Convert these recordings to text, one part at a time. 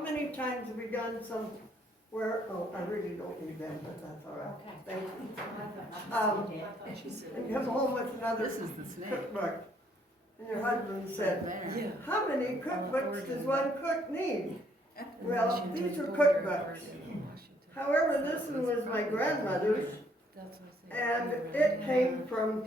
How many times have we done somewhere, oh, I really don't need that, but that's all right. Thank you. And come home with another This is the snake. cookbook. And your husband said, There. how many cookbooks does one cook need? Well, these are cookbooks. However, this one was my grandmother's, and it came from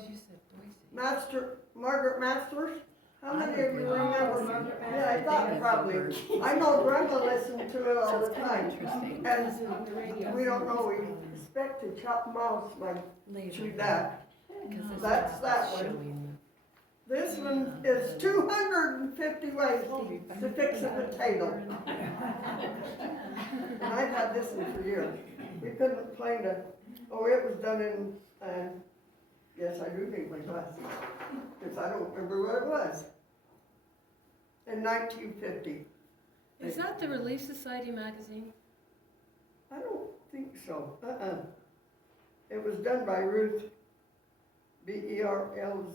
Margaret Masters. How many of you remember? Yeah, I thought probably. I know Grandma listened to it all the time. Interesting. And we don't know, we expect to chop mouse by chew that. That's that one. This one is 250 ways to fix a potato. And I've had this one for years. We couldn't find it. Oh, it was done in, yes, I do need my glasses, because I don't remember what it was. In 1950. Is that the Relief Society magazine? I don't think so. It was done by Ruth, Berlzheim.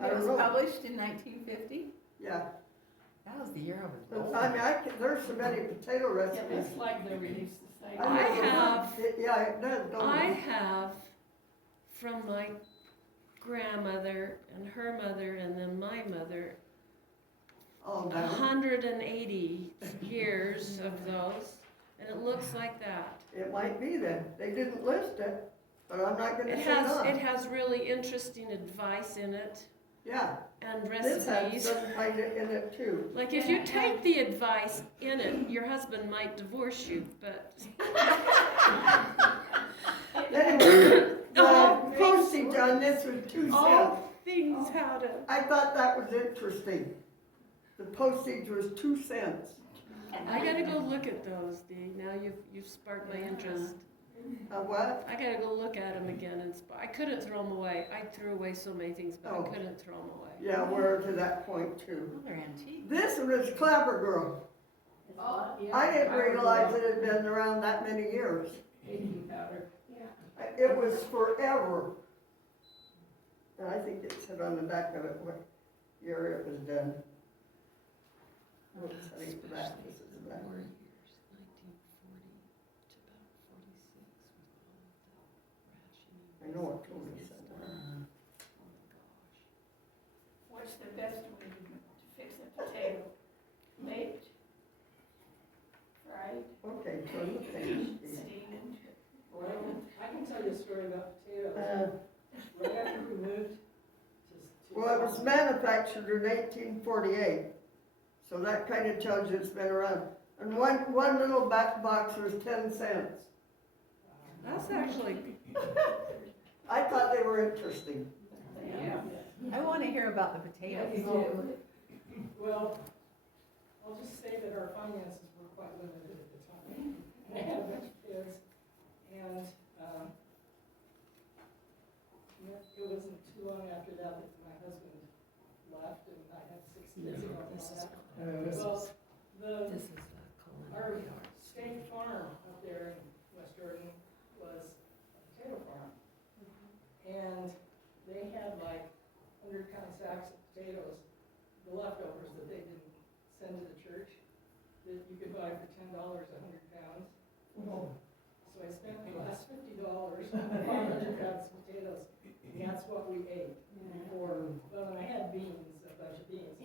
I It don't was know. published in 1950? Yeah. That was the year I was But, born. I mean, there's so many potato recipes. It's like the Relief Society. I have- Yeah, it does, don't I it? have from my grandmother and her mother and then my mother, Oh, no. 180 years of those, and it looks like that. It might be then. They didn't list it, but I'm not gonna It say has, not. it has really interesting advice in it Yeah, and this has recipes. some kind of in it too. Like if you take the advice in it, your husband might divorce you, but Anyway, the Oh, postage on this was 2 cents. all things how to. I thought that was interesting. The postage was 2 cents. I gotta go look at those, Dee. Now you've sparked my interest. What? I gotta go look at them again and I couldn't throw them away. I threw away so many things, but Oh. I couldn't throw them away. Yeah, we're to that point too. Oh, they're antique. This one is Clabber Girl. Oh, yeah. I didn't realize it had been around that many years. Baking powder. It was forever. And I think it said on the back of it what year it was done. Oops, I think the back, this is the back. 4 years, 1940 to about 46 with all of the rationing. I know it told me somewhere. Oh my gosh. What's the best way to fix a potato? Baked? Fried? Okay, so the page. Steamed? Well, I can tell you a story about potatoes. Uh, Right after we moved to Well, it was manufactured in 1848, so that kind of tells you it's been around. And one little back box was 10 cents. That's actually, I thought they were interesting. Yeah. I want to hear about the potatoes. Well, I'll just say that our finances were quite limited at the time. I had a bunch of kids, and it wasn't too long after that that my husband left, and I had 6 kids. No, and all this is- that. this Well, is, the this is the Our culinary arts. state farm up there in West Jordan was a potato farm. And they had like 100-pound sacks of potatoes, the leftovers that they didn't send to the church, that you could buy for $10 100 pounds. So I spent the last $50 on 500 pounds of potatoes, and that's what we ate for, well, and I had beans, a bunch of beans.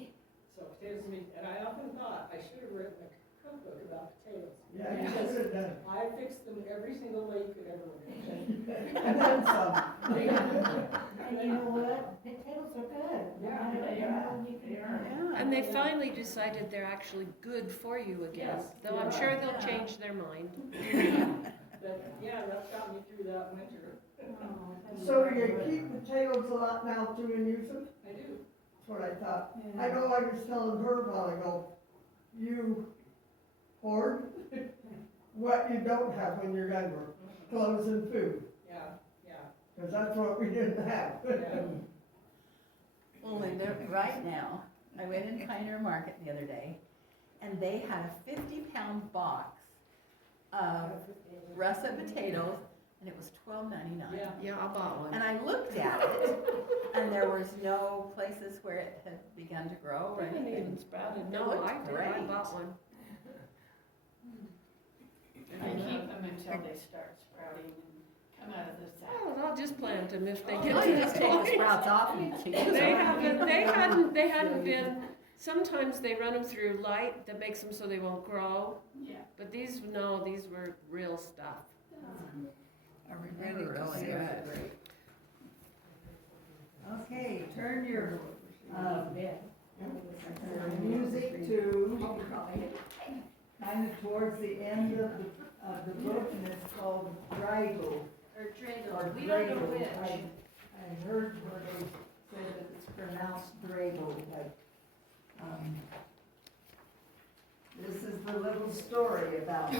So potatoes and meat, and I often thought I should have written a cookbook about potatoes. Yeah, you should have done. I fixed them every single way you could ever imagine. And then some. And you know what? Potatoes are good. Yeah, they are. Yeah. And they finally decided they're actually good for you again, Yes, though I'm they sure are. they'll change their mind. But, yeah, that got me through that winter. So do you keep potatoes a lot now too and use them? I do. That's what I thought. I know I was telling her a while ago, you hoard what you don't have when you're younger, clothes and food, Yeah, yeah, because that's what we didn't have. yeah. Well, and right now, I went in Pioneer Market the other day, and they had a 50-pound box of russet potatoes and it was $12.99. Yeah. Yeah, I bought one. And I looked at it, and there was no places where it had begun to grow or It hadn't even anything. sprouted. It No, looked I did. I great. bought one. I keep them until they start sprouting and come out of the sack. Oh, I'll just plant them if they Well, get you to just the take the point. sprouts off and you use They them. hadn't been, sometimes they run them through light that makes them so they won't grow. Yeah. But these, no, these were real stuff. Are we They ready were to really see good. it? Okay, turn your, music to kind of towards the end of the book, and it's called Dreidel. Or Or dreidel, we don't know Dreidel. which. I heard where they said that it's pronounced Dreidel, but, this is the little story about it.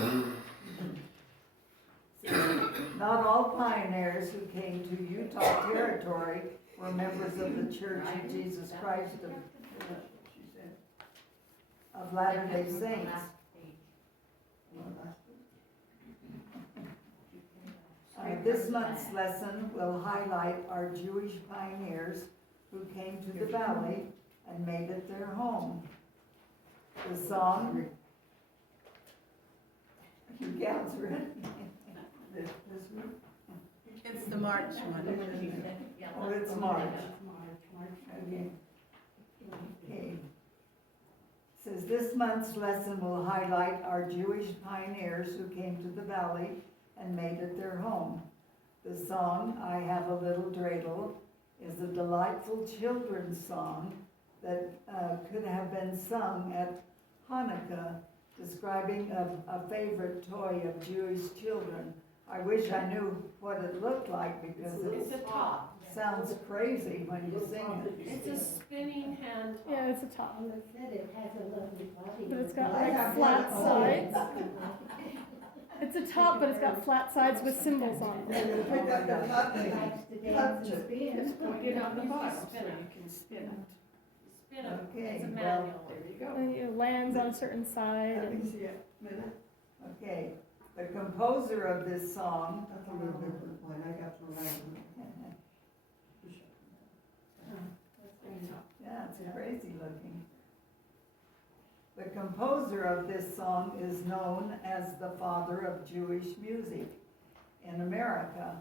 Not all pioneers who came to Utah Territory were members of the Church of Jesus Christ of Latter-day Saints. This month's lesson will highlight our Jewish pioneers who came to the valley and made it their home. The song, you gals ready? This one? It's the March one. Oh, it's March. Okay. Okay. Says this month's lesson will highlight our Jewish pioneers who came to the valley and made it their home. The song, I Have a Little Dreidel, is a delightful children's song that could have been sung at Hanukkah, describing a favorite toy of Jewish children. I wish I knew what it looked like because It's a it top. sounds crazy when you sing it. It's a spinning hand. Yeah, it's a top, Well, it said it has a lovely body. but it's got I like have flat one. sides. It's a top, but it's got flat sides with symbols on it. And pick up the top thing. Likes to dance and It's spin. pointed on the You bottom, so spin it. you can spin it. Spin them. Okay, It's a well, manual. There you go. And it lands on a certain side. Let me And see it, minute. Okay, the composer of this song, That's a little different one, I got the right one. yeah, it's crazy looking. The composer of this song is known as the father of Jewish music in America.